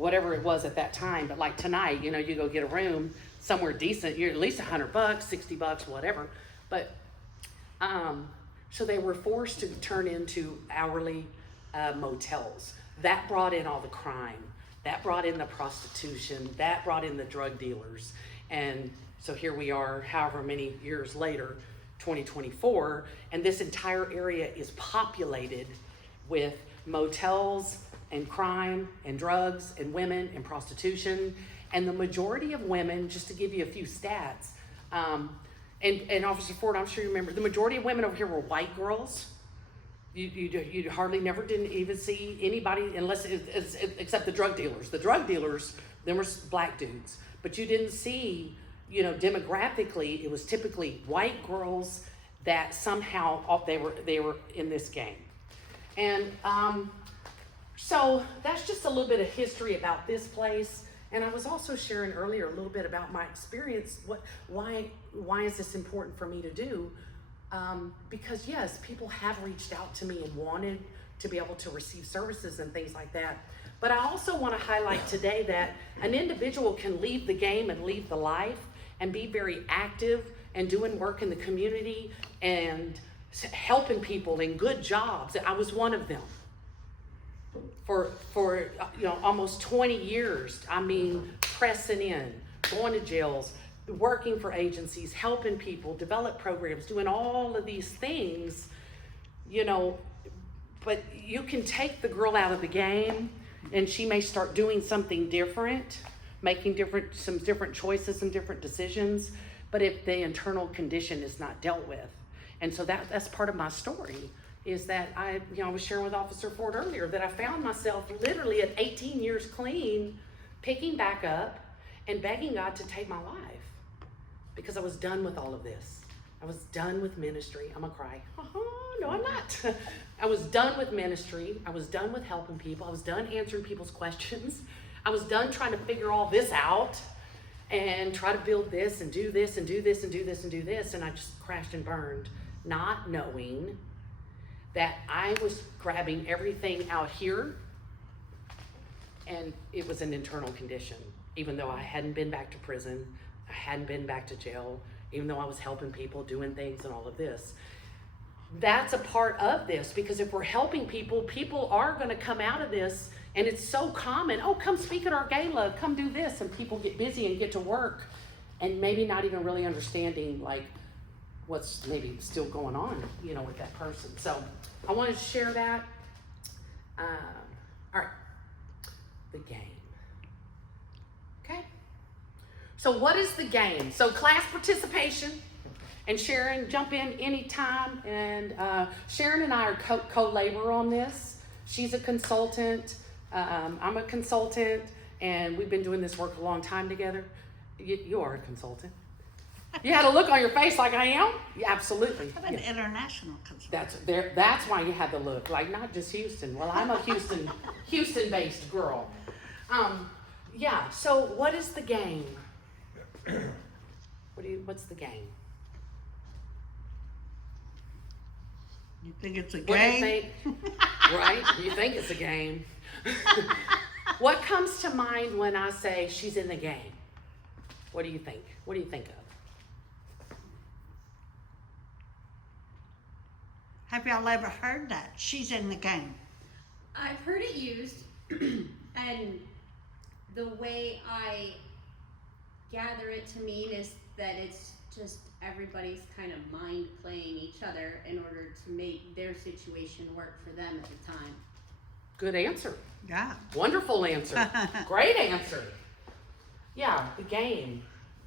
whatever it was at that time. But like tonight, you know, you go get a room somewhere decent, you're at least $100, $60, whatever. But so they were forced to turn into hourly motels. That brought in all the crime. That brought in the prostitution. That brought in the drug dealers. And so here we are, however many years later, 2024, and this entire area is populated with motels and crime and drugs and women and prostitution. And the majority of women, just to give you a few stats, and Officer Ford, I'm sure you remember, the majority of women over here were white girls. You hardly never didn't even see anybody unless except the drug dealers. The drug dealers, them were black dudes, but you didn't see, you know, demographically, it was typically white girls that somehow they were in this game. And so that's just a little bit of history about this place. And I was also sharing earlier a little bit about my experience. Why is this important for me to do? Because yes, people have reached out to me and wanted to be able to receive services and things like that. But I also want to highlight today that an individual can leave the game and leave the life and be very active and doing work in the community and helping people in good jobs. I was one of them. For you know, almost 20 years, I mean, pressing in, going to jails, working for agencies, helping people, develop programs, doing all of these things, you know, but you can take the girl out of the game and she may start doing something different, making some different choices and different decisions, but if the internal condition is not dealt with. And so that's part of my story, is that I was sharing with Officer Ford earlier that I found myself literally at 18 years clean, picking back up and begging God to take my life because I was done with all of this. I was done with ministry. I'm gonna cry. No, I'm not. I was done with ministry. I was done with helping people. I was done answering people's questions. I was done trying to figure all this out and try to build this and do this and do this and do this and do this. And I just crashed and burned, not knowing that I was grabbing everything out here and it was an internal condition. Even though I hadn't been back to prison, I hadn't been back to jail, even though I was helping people, doing things and all of this. That's a part of this, because if we're helping people, people are gonna come out of this, and it's so common. Oh, come speak at our gala, come do this, and people get busy and get to work and maybe not even really understanding like what's maybe still going on, you know, with that person. So I wanted to share that. All right, the game. Okay, so what is the game? So class participation, and Sharon, jump in anytime. And Sharon and I are co-labor on this. She's a consultant, I'm a consultant, and we've been doing this work a long time together. You are a consultant. You had a look on your face like I am? Yeah, absolutely. I'm an international consultant. That's why you had the look, like not just Houston. Well, I'm a Houston-based girl. Yeah, so what is the game? What's the game? You think it's a What do you game? think? Right? You think it's a game. What comes to mind when I say she's in the game? What do you think? What do you think of? Have y'all ever heard that? She's in the game. I've heard it used, and the way I gather it to mean is that it's just everybody's kind of mind playing each other in order to make their situation work for them at the time. Good answer. Yeah. Wonderful answer. Great answer. Yeah, the game.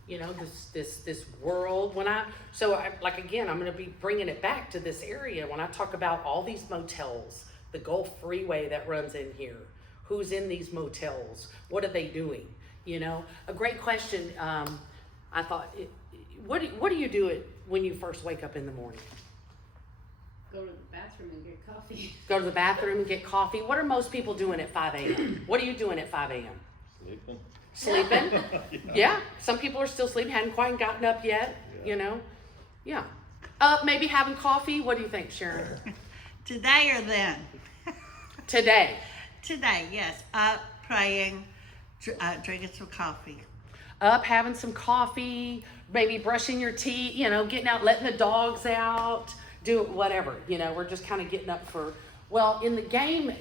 You know, this world. Again, I'm going to be bringing it back to this area when I talk about all these motels, the Gulf Freeway that runs in here. Who's in these motels? What are they doing? You know, a great question. I thought, what do you do when you first wake up in the morning? Go to the bathroom and get coffee. Go to the bathroom and get coffee. What are most people doing at 5 a.m.? What are you doing at 5 a.m.? Sleeping. Sleeping? Yeah. Some people are still sleeping, hadn't quite gotten up yet, you know? Yeah. Maybe having coffee. What do you think, Sharon? Today or then? Today. Today, yes. Up, praying, drinking some coffee. Up, having some coffee, maybe brushing your teeth, you know, getting out, letting the dogs out, do whatever, you know, we're just kind of getting up for, well, in the game,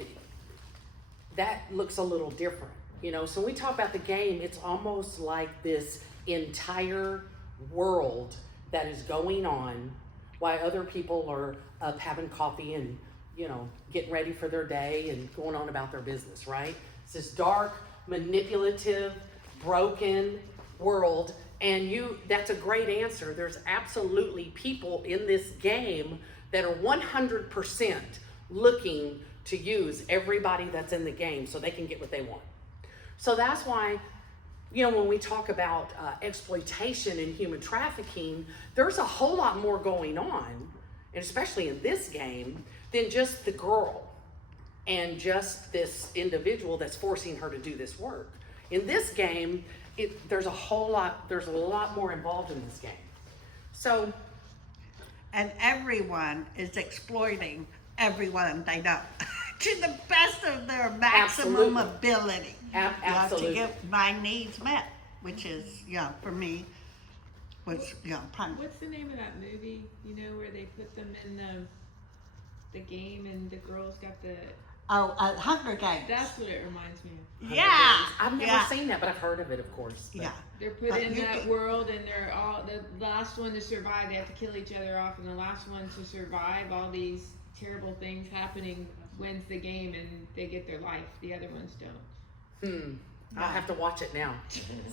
that looks a little different, you know, so when we talk about the game, it's almost like this entire world that is going on while other people are up having coffee and, you know, getting ready for their day and going on about their business, right? It's this dark, manipulative, broken world, and that's a great answer. There's absolutely people in this game that are 100% looking to use everybody that's in the game so they can get what they want. So that's why, you know, when we talk about exploitation and human trafficking, there's a whole lot more going on, and especially in this game, than just the girl and just this individual that's forcing her to do this work. In this game, there's a lot more involved in this game. So, And everyone is exploiting everyone they know to the best of their maximum Absolutely. ability. Absolutely. To get my needs met, which is, for me, was, What's the name of that movie? You know, where they put them in the game and the girls got the. Hunger Games. That's what it reminds me of. Yeah. I've never yeah. seen that, but I've heard of it, of course. But- Yeah. They're put But in you that can- world, and they're all the last one to survive. They have to kill each other off, and the last one to survive all these terrible things happening wins the game, and they get their life. The other ones don't. I'll have to watch it now.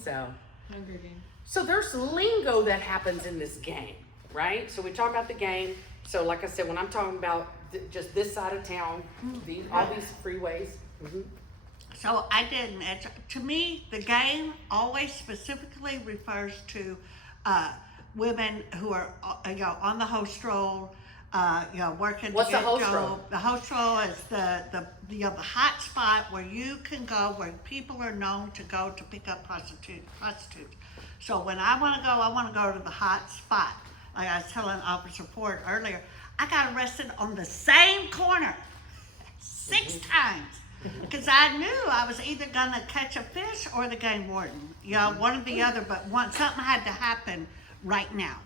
So. Hunger Games. So there's lingo that happens in this game, right? So we talk about the game. So like I said, when I'm talking about just this side of town, all these freeways. So I didn't. To me, the game always specifically refers to women who are, on the host roll, working. What's to the get host dough. roll? The host roll is the hot spot where you can go, where people are known to go to pick up prostitutes. So when I want to go to the hot spot. Like I was telling Officer Ford earlier, I got arrested on the same corner 6 times. Because I knew I was either going to catch a fish or the game warden. One or the other, but something had to happen right now,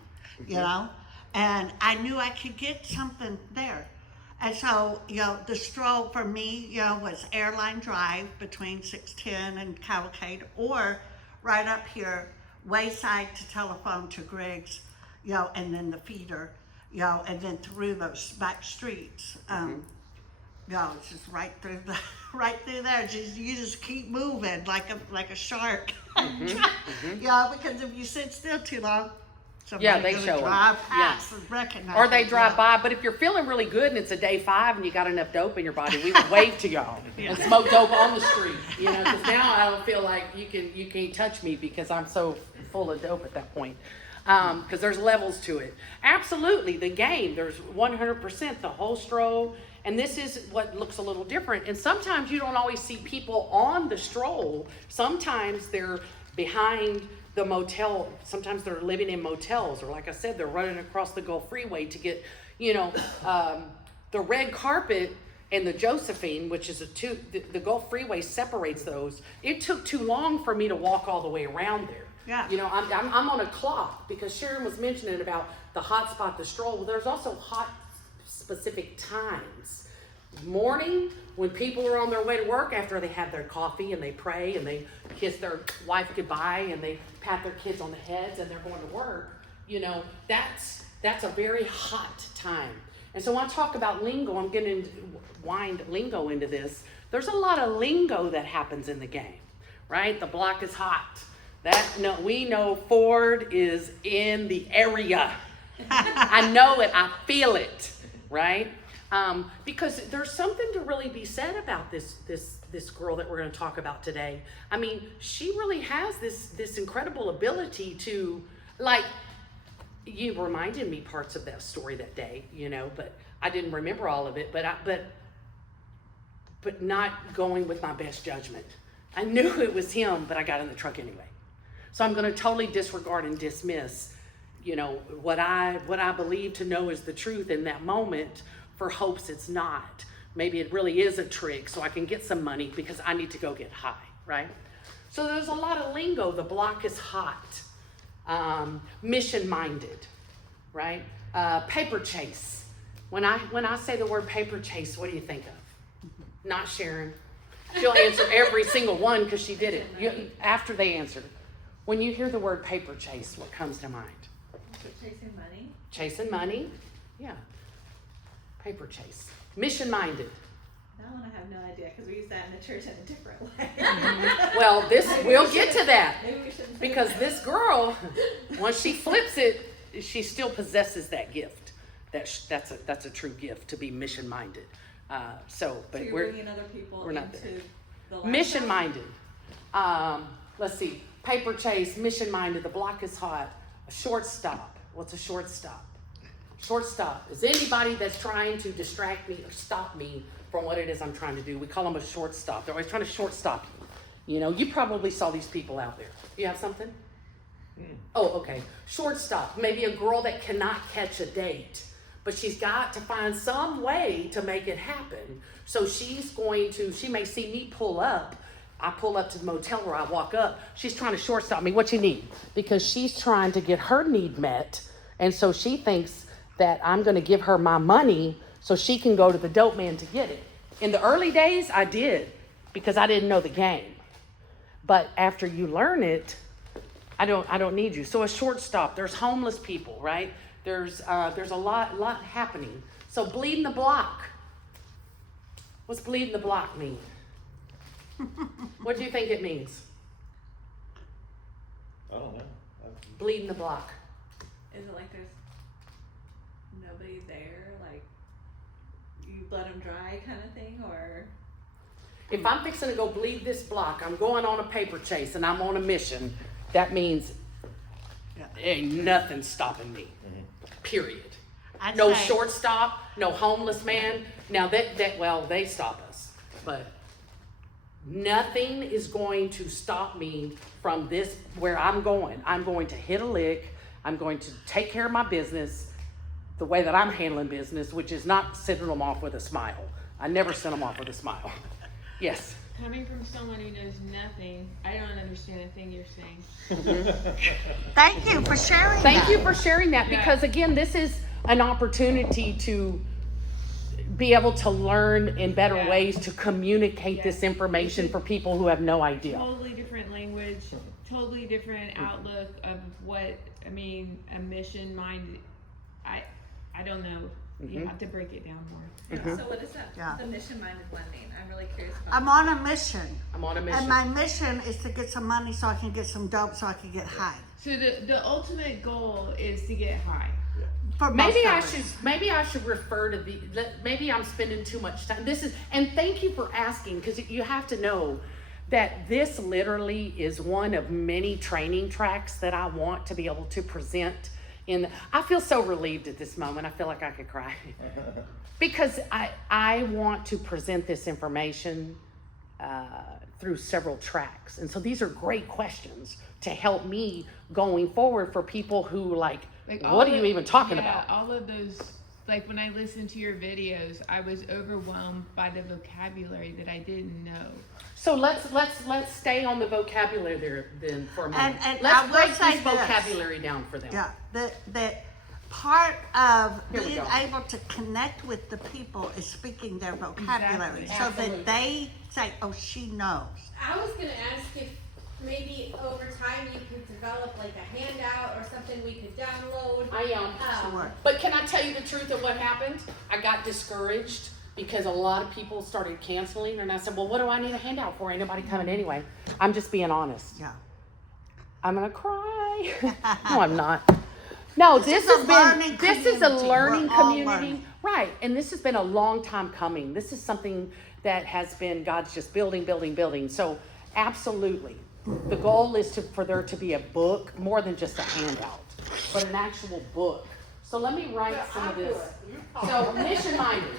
And I knew I could get something there. And so, the stroll for me, was Airline Drive between 610 and Cavalcade, or right up here, Wayside to Telephone to Griggs, and then the feeder, and then through those back streets. It's just right through there. You just keep moving like a shark. Because if you sit still too long, Yeah, they somebody's show gonna 'em. drive past and recognize Or they you, drive by, but if you're feeling really good and it's a day 5 and you got enough dope in your body, we would wave to y'all and smoke dope on the street, because now I don't feel like you can't touch me because I'm so full of dope at that point. Because there's levels to it. Absolutely, the game, there's 100% the whole stroll, and this is what looks a little different. And sometimes you don't always see people on the stroll. Sometimes they're behind the motel. Sometimes they're living in motels, or like I said, they're running across the Gulf Freeway to get, the red carpet and the Josephine, which is the Gulf Freeway separates those. It took too long for me to walk all the way around there. Yeah. I'm on a clock, because Sharon was mentioning about the hot spot, the stroll. Well, there's also hot specific times. Morning, when people are on their way to work after they have their coffee and they pray and they kiss their wife goodbye and they pat their kids on the heads and they're going to work, that's a very hot time. And so when I talk about lingo, I'm going to wind lingo into this. There's a lot of lingo that happens in the game, right? The block is hot. We know Ford is in the area. I know it, I feel it, right? Because there's something to really be said about this girl that we're going to talk about today. I mean, she really has this incredible ability to, like, you reminded me parts of that story that day, but I didn't remember all of it, but not going with my best judgment. I knew it was him, but I got in the truck anyway. So I'm going to totally disregard and dismiss, what I believe to know is the truth in that moment, for hopes it's not. Maybe it really is a trick so I can get some money because I need to go get high, right? So there's a lot of lingo. The block is hot. Mission-minded, right? Paper chase. When I say the word paper chase, what do you think of? Not Sharon. She'll answer every single one because she did it. After they answered. When you hear the word paper chase, what comes to mind? Chasing money. Chasing money? Yeah. Paper chase. Mission-minded. That one I have no idea because we use that in the church in a different way. Well, we'll get to that. Maybe we shouldn't. Because this girl, once she flips it, she still possesses that gift. That's a true gift to be mission-minded. But So you're we're bringing other people we're not into there. the lifestyle? mission-minded. Let's see. Paper chase, mission-minded. The block is hot. A shortstop. What's a shortstop? Shortstop is anybody that's trying to distract me or stop me from what it is I'm trying to do. We call them a shortstop. They're always trying to shortstop you. You know, you probably saw these people out there. You have something? Oh, okay. Shortstop. Maybe a girl that cannot catch a date, but she's got to find some way to make it happen. So she may see me pull up. I pull up to the motel where I walk up. She's trying to shortstop me. What you need? Because she's trying to get her need met. And so she thinks that I'm going to give her my money so she can go to the dope man to get it. In the early days, I did because I didn't know the game. But after you learn it, I don't need you. So a shortstop. There's homeless people, right? There's a lot happening. So bleeding the block. What's bleeding the block mean? What do you think it means? I don't know. Bleeding the block. Is it like there's nobody there, like you let them dry kind of thing, or? If I'm fixing to go bleed this block, I'm going on a paper chase and I'm on a mission, that means ain't nothing stopping me. Period. I'd No say- shortstop, no homeless man. Now they stop us, but nothing is going to stop me from this, where I'm going. I'm going to hit a lick. I'm going to take care of my business the way that I'm handling business, which is not sending them off with a smile. I never send them off with a smile. Yes. Coming from someone who knows nothing, I don't understand a thing you're saying. Thank you for sharing Thank that. you for sharing that, Yeah. because again, this is an opportunity to be able to learn in better Yeah. ways to communicate this information for people who have no idea. Totally different language, totally different outlook of what, I mean, a mission minded. I don't know. You have to break it down more. So what is that? Yeah. The mission-minded one mean? I'm really curious about. I'm on a mission. I'm on a mission. And my mission is to get some money so I can get some dope so I can get high. So the ultimate goal is to get high. For most Maybe of I us. should refer to maybe I'm spending too much time. And thank you for asking, because you have to know that this literally is one of many training tracks that I want to be able to present I feel so relieved at this moment. I feel like I could cry. Because I want to present this information through several tracks. And so these are great questions to help me going forward for people who Like what are you even talking about? All of those, like when I listened to your videos, I was overwhelmed by the vocabulary that I didn't know. So let's stay on the vocabulary there then for a moment. And I Let's will break say this this. vocabulary down for them. Yeah, that part of Here we being go. able to connect with the people is speaking their vocabulary. Exactly. So Absolutely. that they say, oh, she knows. I was gonna ask if maybe over time you could develop like a handout or something we could download. I am. Sure. But can I tell you the truth of what happened? I got discouraged because a lot of people started canceling, and I said, well, what do I need a handout for? Ain't nobody coming anyway. I'm just being honest. Yeah. I'm gonna cry. No, I'm not. No, this is a has learning been, this is a community. learning We're all community. learning. Right, and this has been a long time coming. This is something that has been, God's just building. So absolutely, the goal is for there to be a book, more than just a handout, but an actual book. So let me write some of this. So mission-minded.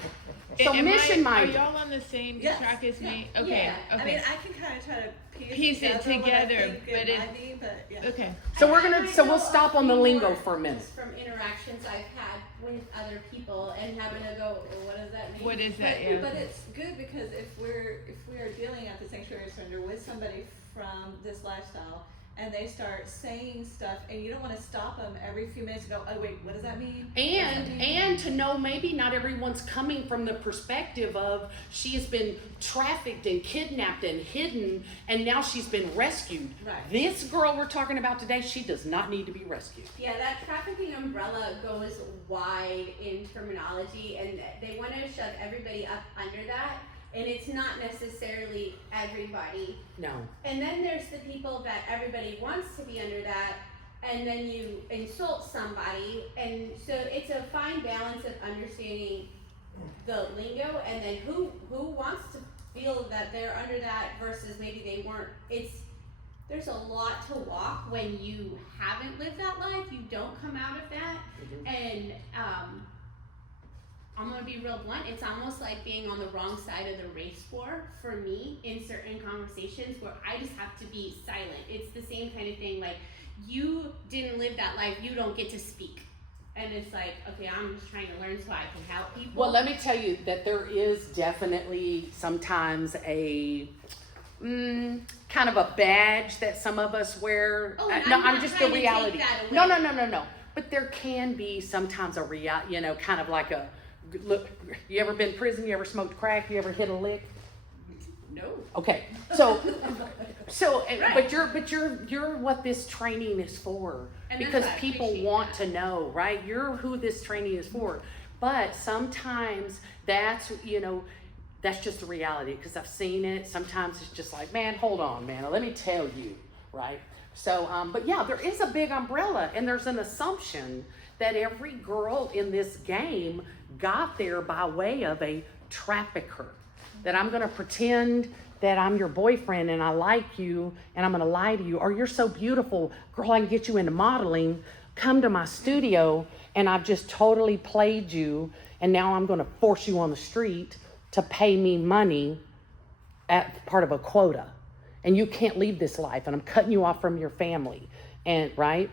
So Am mission Are minded. y'all on the same Yes, track as yeah. me? Okay. Yeah. Okay. I mean, I can kind of try to Piece it what I together, think but it might be, but yeah. okay. So I- we're I gonna, might so know we'll stop on the few lingo more for a minute. just from interactions I've had with other people and having to go, well, what does that mean? What is that? But, Yeah. but it's good because if we are dealing at the Sanctuary Surrender with somebody from this lifestyle and they start saying stuff and you don't want to stop them every few minutes and go, oh wait, what does that mean? What does that mean? And to know maybe not everyone's coming from the perspective of she has been trafficked and kidnapped and hidden and now she's been rescued. Right. This girl we're talking about today, she does not need to be rescued. Yeah, that trafficking umbrella goes wide in terminology, and they want to shove everybody up under that, and it's not necessarily everybody. No. And then there's the people that everybody wants to be under that, and then you insult somebody, and so it's a fine balance of understanding the lingo, and then who wants to feel that they're under that versus maybe they weren't. There's a lot to walk when you haven't lived that life. You don't come out of that, and I'm gonna be real blunt. It's almost like being on the wrong side of the race war for me in certain conversations where I just have to be silent. It's the same kind of thing. Like, you didn't live that life, you don't get to speak. And it's like, okay, I'm just trying to learn so I can help people. Well, let me tell you that there is definitely sometimes a kind of a badge that some of us wear. Oh, and no, I'm not just the trying to take reality. that away. No. But there can be sometimes a kind of like a look. You ever been in prison? You ever smoked crack? You ever hit a lick? No. Okay, so, Right. but you're what this training is for, And that's because why I people appreciate want that. to know, right? You're who this training is for, but sometimes that's just the reality, because I've seen it. Sometimes it's just like, man, hold on, man, let me tell you, right? So, but yeah, there is a big umbrella, and there's an assumption that every girl in this game got there by way of a trafficker. That I'm gonna pretend that I'm your boyfriend and I like you and I'm gonna lie to you, or you're so beautiful, girl, I can get you into modeling, come to my studio, and I've just totally played you, and now I'm gonna force you on the street to pay me money at part of a quota. And you can't leave this life, and I'm cutting you off from your family. And right?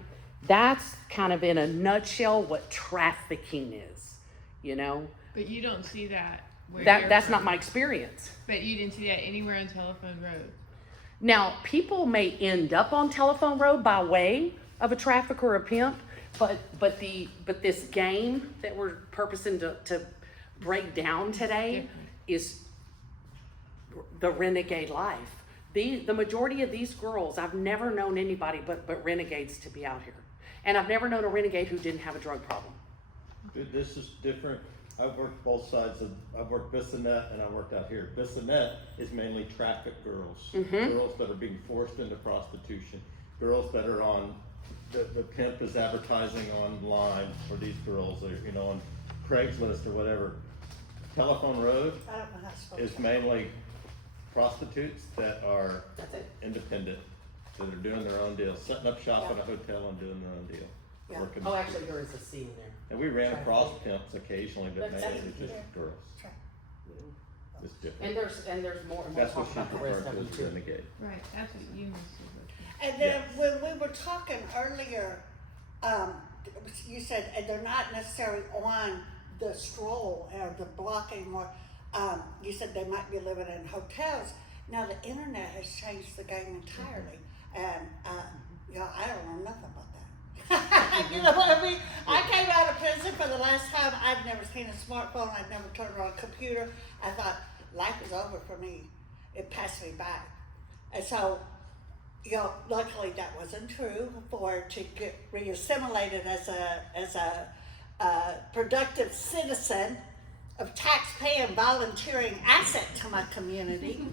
That's kind of in a nutshell what trafficking is, But you don't see that. Where you're That's from. not my experience. But you didn't see that anywhere on Telephone Road. Now, people may end up on Telephone Road by way of a trafficker or a pimp, but this game that we're purposing to break down today is the renegade life. The majority of these girls, I've never known anybody but renegades to be out here. And I've never known a renegade who didn't have a drug problem. Dude, this is different. I've worked both sides I've worked Bissonnette and I worked out here. Bissonnette is mainly trafficked girls. Girls that are being forced into prostitution. Girls that are on, the pimp is advertising online for these girls, or, on Craigslist or whatever. Telephone Road I don't know how to spell is that. mainly prostitutes that are That's it. independent, that are doing their own deal, setting up shop in a hotel and doing their own deal. Yeah. Working. Oh, actually, there is a C in there. And we ran across pimps occasionally, but That's mainly it. just girls. It's different. And there's more, and we'll That's what talk she about the rest referred of to them as too. renegade. Right. That's what you must have. And then when we were talking earlier, you said, and they're not necessarily on the stroll or the block anymore. You said they might be living in hotels. Now the internet has changed the game entirely, and I don't know nothing about that. You know what I mean? I came out of prison for the last time. I'd never seen a smartphone. I'd never turned on a computer. I thought life was over for me. It passed me by, and so. Luckily that wasn't true. To get reassimilated as a productive citizen of tax-paying, volunteering asset to my community.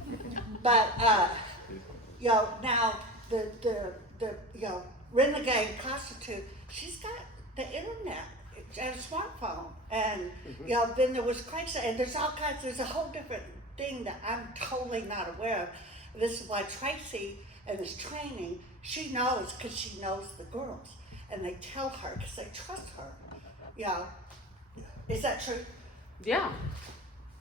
But now the renegade prostitute, she's got the internet and a smartphone, and then there was Craigslist, and there's a whole different thing that I'm totally not aware of. This is why Tracy. And this training, she knows because she knows the girls, and they tell her because they trust her. Is that true? Yeah.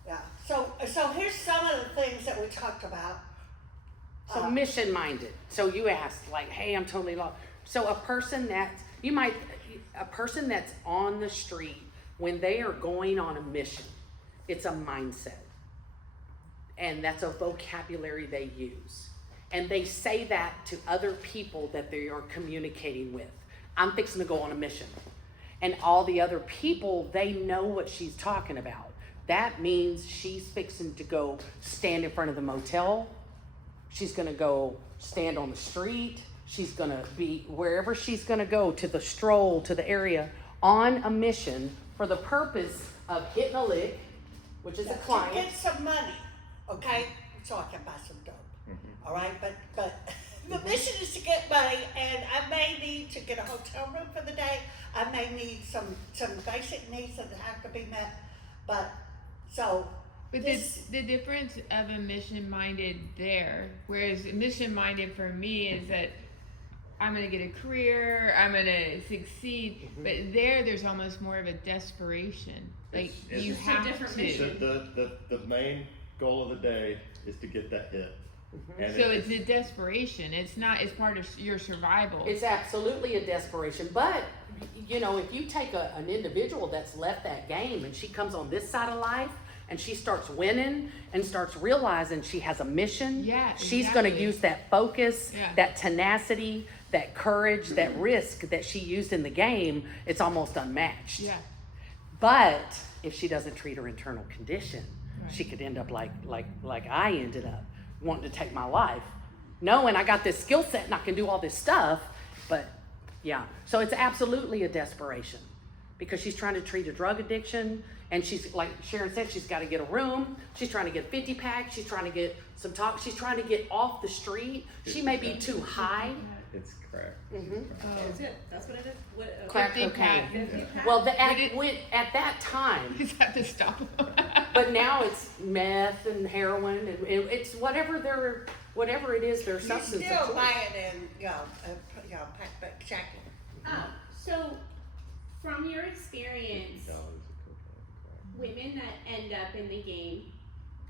Yeah, so here's some of the things that we talked about. So mission minded. So you asked like, hey, I'm totally lost. So a person that's on the street when they are going on a mission, it's a mindset. And that's a vocabulary they use. And they say that to other people that they are communicating with. I'm fixing to go on a mission. And all the other people, they know what she's talking about. That means she's fixing to go stand in front of the motel. She's gonna go stand on the street. She's gonna be wherever she's gonna go, to the stroll, to the area, on a mission for the purpose of hitting a lick, which is a To client. get some money, okay, so I can buy some dope. All right, but the mission is to get money, and I may need to get a hotel room for the day. I may need some basic needs that have to be met, but so. But this, the difference of a mission minded there, whereas mission minded for me is that I'm gonna get a career, I'm gonna succeed. But there's almost more of a desperation. Like It's you just a have different to. mission. The main goal of the day is to get that hit. And So it's a desperation. It's not. It's part of your survival. It's absolutely a desperation. But, you know, if you take an individual that's left that game and she comes on this side of life and she starts winning and starts realizing she has a mission, Yeah, she's going to exactly. use that focus, Yeah. that tenacity, that courage, that risk that she used in the game. It's almost unmatched. Yeah. But if she doesn't treat her internal condition, Right. she could end up like I ended up, wanting to take my life, knowing I got this skill set and I can do all this stuff. But yeah, so it's absolutely a desperation because she's trying to treat a drug addiction, and she's, like Sharon said, she's got to get a room. She's trying to get a 50 pack. She's trying to get some talk. She's trying to get off the street. She may be too high. It's crack. That's it, that's what it is. What, Crack 50 cocaine. pack. 50 pack? Well, But it- at that time, You just have to stop. but now it's meth and heroin, and it's whatever it is, their you substance still of choice. buy it in, pack jacket. So, from your experience, women that end up in the game,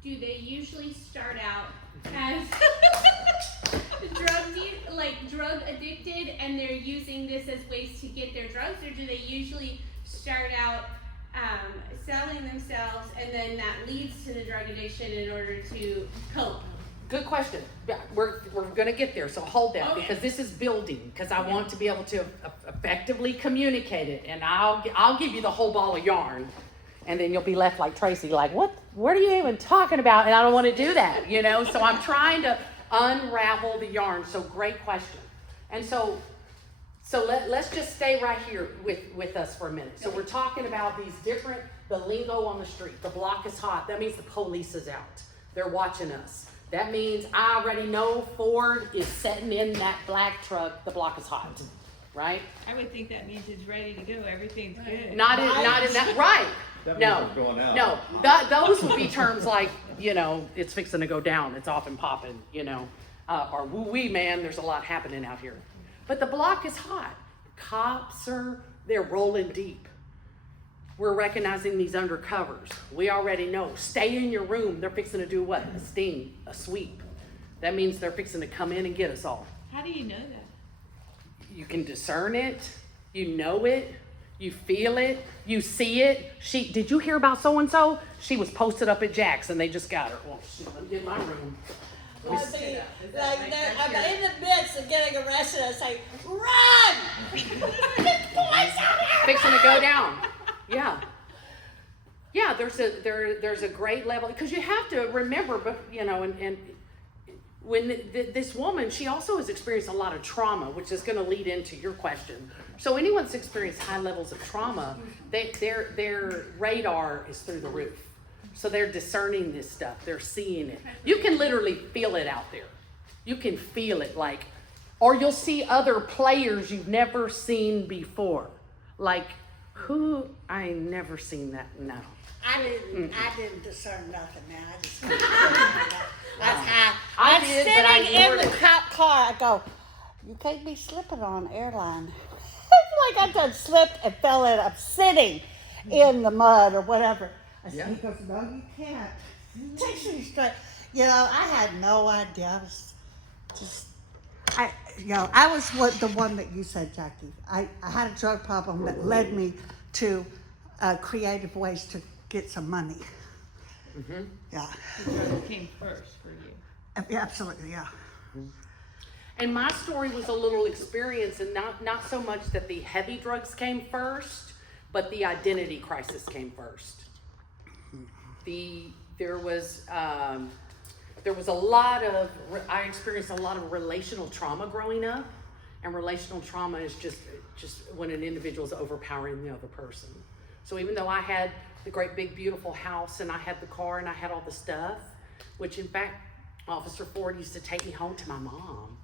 do they usually start out as drug addicted, and they're using this as ways to get their drugs, or do they usually start out selling themselves, and then that leads to the drug addiction in order to cope? Good question. Yeah, we're gonna get there, so hold that, Okay. because this is building, because I want to be able to effectively communicate it, and I'll give you the whole ball of yarn, and then you'll be left like Tracy, like, what are you even talking about? And I don't want to do that, you know? So I'm trying to unravel the yarn. So great question. And so let's just stay right here with us for a minute. So we're talking about the lingo on the street. The block is hot. That means the police is out. They're watching us. That means I already know Ford is sitting in that black truck. The block is hot, right? I would think that means it's ready to go. Everything's good. Not in that, right. That No, means we're going out. no, those would be terms like, you know, it's fixing to go down, it's off and popping, you know, or woo-wee, man, there's a lot happening out here. But the block is hot. Cops they're rolling deep. We're recognizing these undercovers. We already know, stay in your room. They're fixing to do what? A sting, a sweep. That means they're fixing to come in and get us all. How do you know that? You can discern it, you know it, you feel it, you see it. Did you hear about so-and-so? She was posted up at Jack's and they just got her. Well, let me get in my room. I'm in the midst of getting arrested, I say, run! Fixing to go down. Yeah. Yeah, there's a great level, because you have to remember, but you know, and when this woman, she also has experienced a lot of trauma, which is going to lead into your question. So anyone that's experienced high levels of trauma, their radar is through the roof. So they're discerning this stuff. They're seeing it. You can literally feel it out there. You can feel it, like, or you'll see other players you've never seen before. Like, who? I ain't never seen that. No. I didn't discern nothing, man. I just I I'm did, but I sitting in ignored the it. cop car. I go, you can't be slipping on airline. It's like I just slipped and fell in. I'm sitting in the mud or whatever. I said, Yeah. he goes, no, you can't. Takes me straight. You know, I had no idea. I was just, I was the one that you said, Jackie. I had a drug problem that led me to creative ways to get some money. Yeah. The drugs came first for you. Yeah, absolutely, yeah. And my story was a little experience, and not so much that the heavy drugs came first, but the identity crisis came first. There was a lot of, I experienced a lot of relational trauma growing up, and relational trauma is just when an individual is overpowering the other person. So even though I had the great big beautiful house, and I had the car, and I had all the stuff, which in fact Officer Ford used to take me home to my mom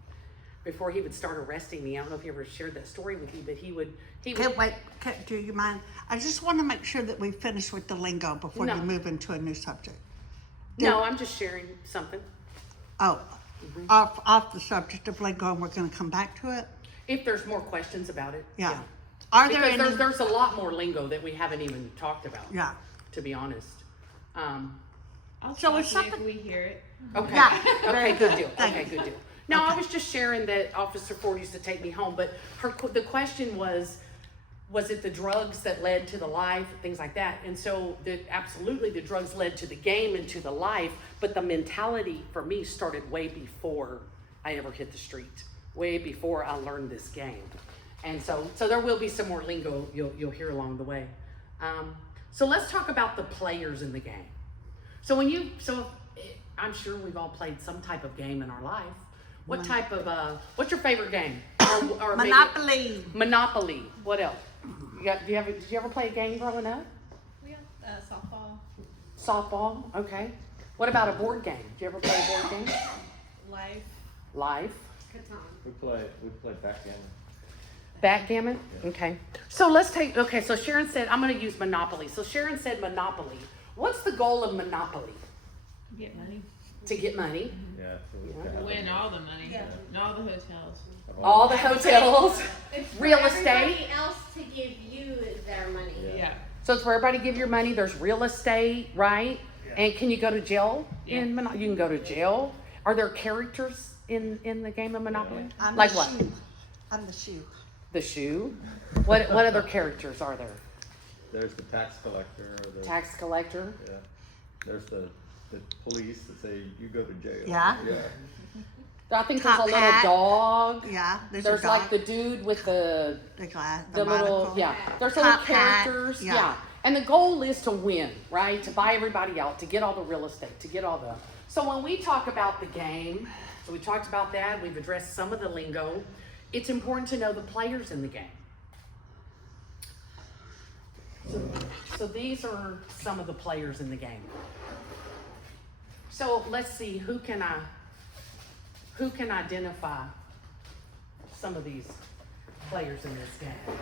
before he would start arresting me. I don't know if he ever shared that story with you, but he would. Do you mind? I just want to make sure that we finish with the lingo before No. you move into a new subject. No, I'm just sharing something. Oh, off the subject of lingo, and we're going to come back to it. If there's more questions about it. Yeah. Are there Because any? there's a lot more lingo that we haven't even talked about. Yeah. To be honest. I'll So stop it's it if something- we hear it. Okay. Yeah, very Okay, good good. deal. Thank Okay, you. good deal. No, I Okay. was just sharing that Officer Ford used to take me home, but the question was it the drugs that led to the life, things like that? And so absolutely the drugs led to the game and to the life, but the mentality for me started way before I ever hit the street, way before I learned this game. And so there will be some more lingo you'll hear along the way. So let's talk about the players in the game. I'm sure we've all played some type of game in our life. What type of, what's your favorite game? Or maybe- Monopoly. Monopoly. What else? Did you ever play a game growing up? We have softball, Softball? Okay. What about a board game? Did you ever play a board game? life. Life? Catan. We play backgammon. Backgammon? Okay. So so Sharon said, I'm going to use Monopoly. So Sharon said Monopoly. What's the goal of Monopoly? Get money. To get money. Yeah. Win all the money. Yeah. And all the hotels. All the hotels. It's for Real estate. everybody else to give you their money. Yeah. So it's for everybody to give your money. There's real estate, right? And can you go to jail in Monopoly? You can go to jail. Are there characters in the game of Monopoly? I'm Like the what? shoe. I'm the shoe. The shoe. What other characters are there? There's the tax collector or the. Tax collector. Yeah. There's the police that say you go to jail. Yeah. Yeah. I think there's a Top little hat. dog. Yeah. There's There's a like dog. the dude with the glass. little monocle. yeah. There's little Top hat. characters. Yeah. Yeah. And the goal is to win, right? To buy everybody out, to get all the real estate, to get all the. So when we talk about the game, so we talked about that. We've addressed some of the lingo. It's important to know the players in the game. So these are some of the players in the game. So let's see, who can identify some of these players in this game?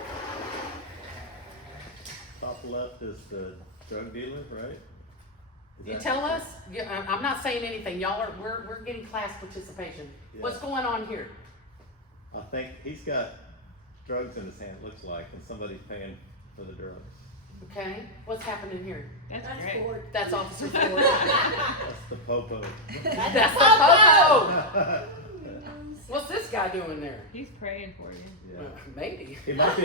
Top left is the drug dealer, right? Is You that- tell us. Yeah, I'm not saying anything. Y'all we're getting class participation. Yeah. What's going on here? I think he's got drugs in his hand, looks like, and somebody's paying for the drugs. Okay. What's happening here? That's great. That's Officer Ford. That's the popo. That's the popo. What's this guy doing there? He's praying for you. Yeah. Maybe. He might be.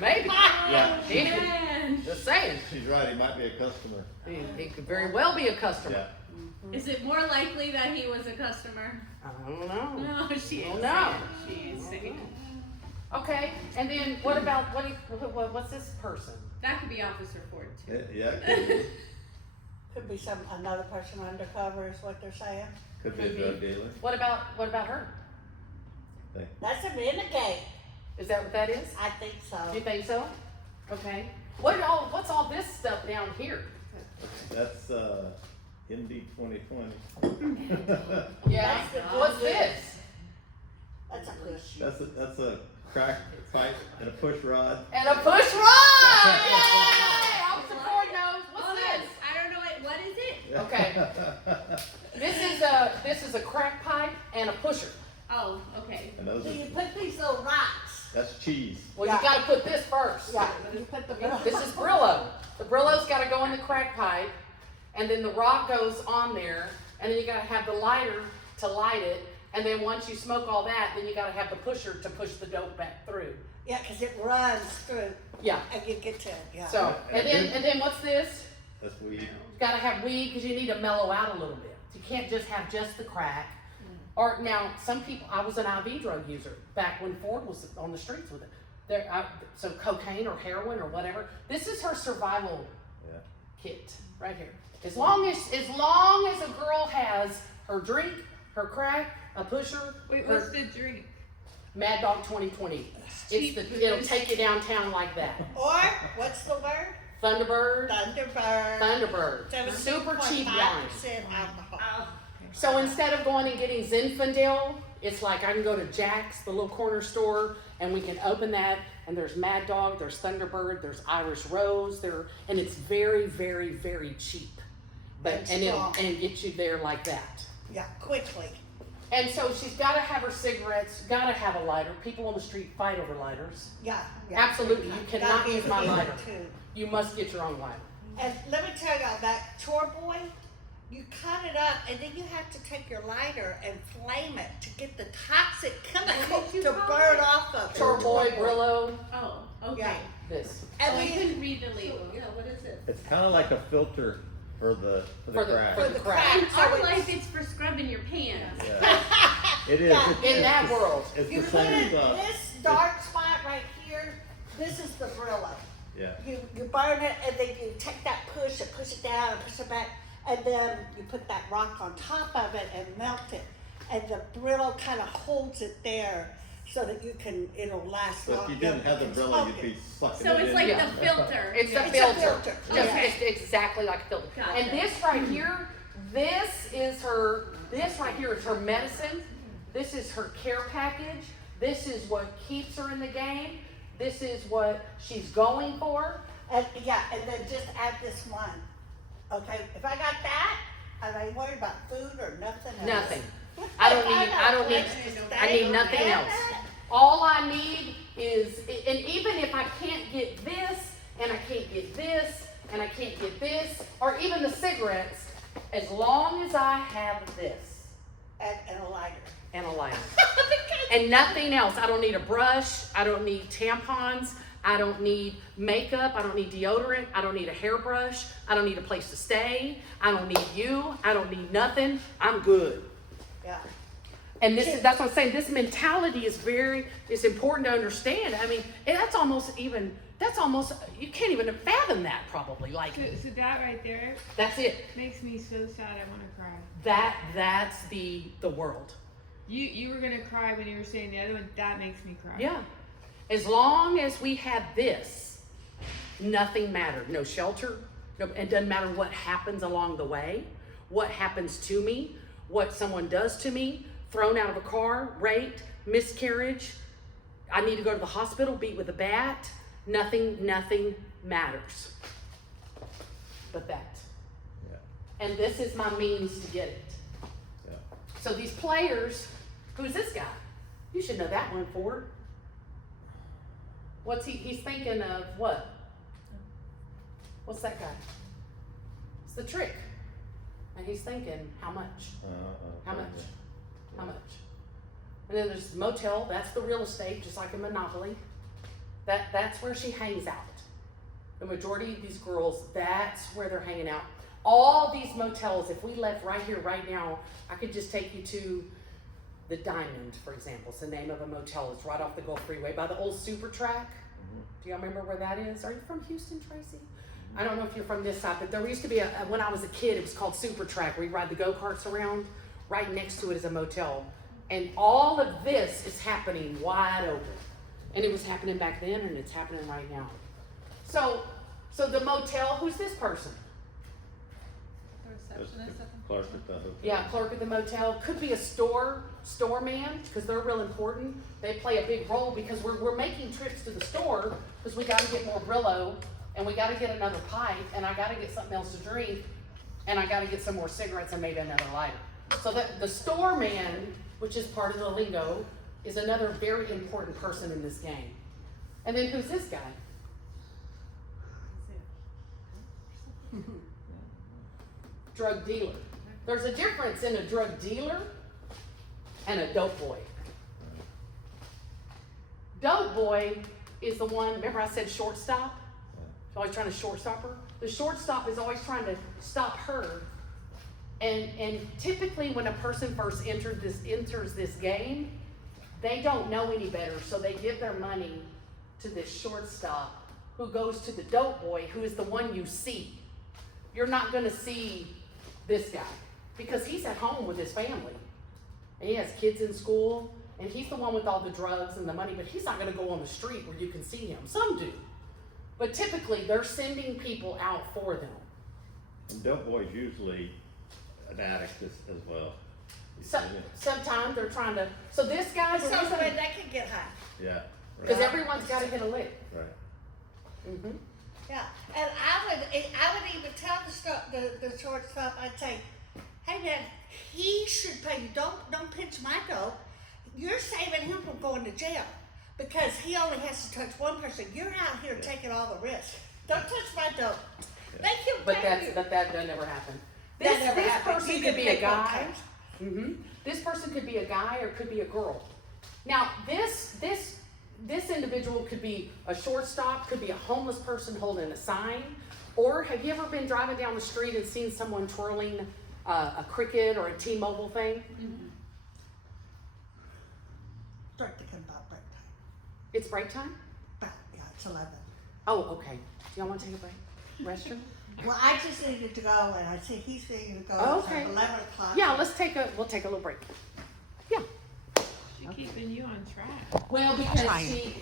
Maybe. Yeah. He didn't. Just saying. She's right. He might be a customer. He could very well be a customer. Yeah. Is it more likely that he was a customer? I don't know. No, she Oh, is. no. She is saying. Okay. And then what about what's this person? That could be Officer Ford too. Yeah. Could be. Could be another person undercover is what they're saying. Could be a drug dealer. What about her? That's a renegade. Is that what that is? I think so. You think so? Okay. What's all this stuff down here? That's MD 2020. Yeah. That's the What's good. this? That's a push. That's a crack pipe and a push rod. And a push rod! Yay! Officer Ford knows. What's Oh, this? I don't know what is it? Okay. This is a crack pipe and a pusher. Oh, okay. And those So you are, put these little rocks That's cheese. Well, Yeah. you gotta put this first. Yeah, you put the Brillo. This is Brillo. The Brillo's gotta go in the crack pipe, and then the rock goes on there, and then you gotta have the lighter to light it, and then once you smoke all that, then you gotta have the pusher to push the dope back through. Yeah, cause it runs through Yeah, and you get to it, yeah. so, and then what's this? That's weed. You gotta have weed, cause you need to mellow out a little bit. You can't just have just the crack. Or now, some people, I was an IV drug user back when Ford was on the streets with it. So cocaine or heroin or whatever. This is her survival Yeah. kit right here. As long as a girl has her drink, her crack, a pusher, Wait, her what's the drink? Mad Dog 2020. cheap It'll booze. take you downtown like that. Or, what's the word? Thunderbird, Thunderbird. super cheap wine. 7.5% alcohol. So instead of going and getting Zinfandel, it's like I can go to Jack's, the little corner store, and we can open that, and there's Mad Dog, there's Thunderbird, there's Irish Rose, and it's very, very, very cheap. And strong. And get you there like that. Yeah, quickly. And so she's got to have her cigarettes, got to have a lighter. People on the street fight over lighters. Yeah. Absolutely, you Gotta cannot be use my clean, lighter. too. You must get your own lighter. And let me tell y'all, that chore boy, you cut it up and then you have to take your lighter and flame it to get the toxic chemical did you to call burn it? off of it. Chore Boy, Brillo, Oh, okay. Yeah. this. And Oh, I we, couldn't read the So, label. yeah, what is it? It's kind of like a filter for the For the- crack. for the crack, In so our it's, life, it's for scrubbing your pants. Yeah. It is. Yeah. It's- In it's that the- world. It's you the put same it, stuff. this dark spot right here, this is the Brillo. Yeah. You burn it and then you take that push and push it down and push it back, and then you put that rock on top of it and melt it. And the Brillo kind of holds it there so that it'll last So long. if you didn't have the can Brillo, smoke you'd it. be sucking So it it's in. like Yeah. the filter. It's a It's a filter. filter. Just, Okay. it's exactly like a filter. Gotcha. And this right here, this right here is her medicine. This is her care package. This is what keeps her in the game. This is what she's going for. And yeah, and then just add this one. Okay, if I got that, I ain't worried about food or nothing else. Nothing. I need nothing else. All I need is, and even if I can't get this, and I can't get this, and I can't get this, or even the cigarettes, as long as I have this And a lighter. and a lighter. And nothing else. I don't need a brush. I don't need tampons. I don't need makeup. I don't need deodorant. I don't need a hairbrush. I don't need a place to stay. I don't need you. I don't need nothing. I'm good. Yeah. And that's what I'm saying. This mentality is important to understand. I mean, and that's almost, you can't even fathom that probably. Like, So that right there that's it. makes me so sad. I want to cry. That's the world. You were gonna cry when you were saying the other one. That makes me cry. Yeah. As long as we had this, nothing mattered. No shelter. No, it doesn't matter what happens along the way, what happens to me, what someone does to me, thrown out of a car, raped, miscarriage, I need to go to the hospital, beat with a bat. Nothing matters but that. Yeah. And this is my means to get it. Yeah. So these players, who's this guy? You should know that one, Ford. What's he's thinking of what? What's that guy? It's the trick. And he's thinking, how much? How much? How much? And then there's motel, that's the real estate, just like in Monopoly. That's where she hangs out. The majority of these girls, that's where they're hanging out. All these motels, if we left right here, right now, I could just take you to the Diamond, for example. It's the name of a motel. It's right off the Gulf Freeway by the old Super Track. Do y'all remember where that is? Are you from Houston, Tracy? I don't know if you're from this side, but there used to be when I was a kid, it was called Super Track, where you ride the go-karts around. Right next to it is a motel. And all of this is happening wide open. And it was happening back then, and it's happening right now. So the motel, who's this person? The receptionist. Clark at the hotel. Yeah, clerk at the motel. Could be a store man, because they're real important. They play a big role because we're making trips to the store because we got to get more Brillo, and we got to get another pipe, and I got to get something else to drink, and I got to get some more cigarettes and maybe another lighter. So that the store man, which is part of the lingo, is another very important person in this game. And then who's this guy? Drug dealer. There's a difference in a drug dealer and a dope boy. Dope boy is the one, remember I said shortstop? He's always trying to shortstop her. The shortstop is always trying to stop her. And typically when a person first enters this game, they don't know any better, so they give their money to this shortstop who goes to the dope boy, who is the one you see. You're not gonna see this guy because he's at home with his family. And he has kids in school, and he's the one with all the drugs and the money, but he's not gonna go on the street where you can see him. Some do. But typically, they're sending people out for them. And dope boy's usually an addict as well. So, sometimes they're trying to, so this guy, So when they can get high. Yeah. because Right. everyone's gotta hit a lick. Right. Mm-hmm. Yeah, and I would even tell the shortstop, I'd say, hey man, he should pay you, don't pinch my dough. You're saving him from going to jail because he only has to touch one person. You're out here taking all the risk. Don't touch my dough. Make him But pay you. that never happened. That This never happened. person You could get be a paid one guy. time. Mm-hmm. This person could be a guy or could be a girl. Now, this individual could be a shortstop, could be a homeless person holding a sign, or have you ever been driving down the street and seen someone twirling a Cricket or a T-Mobile thing? Start thinking about break time. It's break time? Yeah, it's 11. Oh, okay. Do y'all want to take a break? Restroom? Well, I just needed to go, and I see he's needing to go. Okay. So 11 o'clock. Yeah, we'll take a little break. Yeah. She's keeping you on track. Well, because Trying. she,